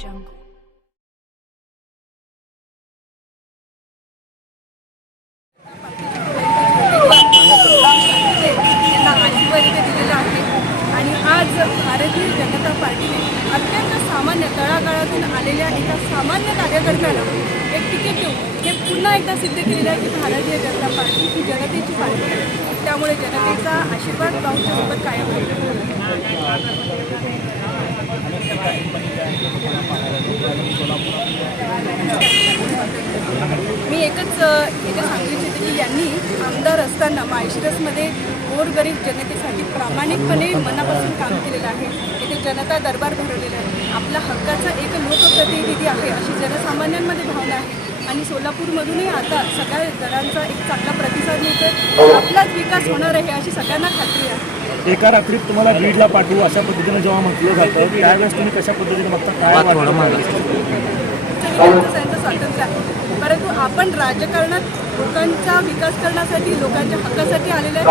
jungle. आज भारतीय जनता अत्यंत सामान्य तळागाळातून आलेल्या सामान्य एक हे पुन्हा की भारतीय जनता पार्टी ही जनतेची पार्टी आहे त्यामुळे जनतेचा आशीर्वाद पाहूच्यासोबत कायम राहील मी एकच इथे एकच सांगू इच्छिते की यांनी आमदार असताना माळशिरसमध्ये गोरगरीब जनतेसाठी प्रामाणिकपणे मनापासून काम केलेलं आहे. येथे जनता दरबार भरवलेला आहे. आपला हक्काचा एक लोकप्रतिनिधी आहे अशी जनसामान्यांमध्ये भावना आहे. आणि सोलापूरमधूनही आता सगळ्या जणांचा एक चांगला प्रतिसाद मिळतो आपलाच विकास होणार आहे अशी सगळ्यांना खात्री आहे. एका रात्रीत तुम्हाला बीडला पाठवू अशा पद्धतीने जेव्हा म्हटलं जातं त्यावेळेस तुम्ही कशा पद्धतीने बघता? काय स्वातंत्र्य आहे. परंतु आपण राजकारणात लोकांचा विकास करण्यासाठी लोकांच्या हक्कासाठी आलेले आहे.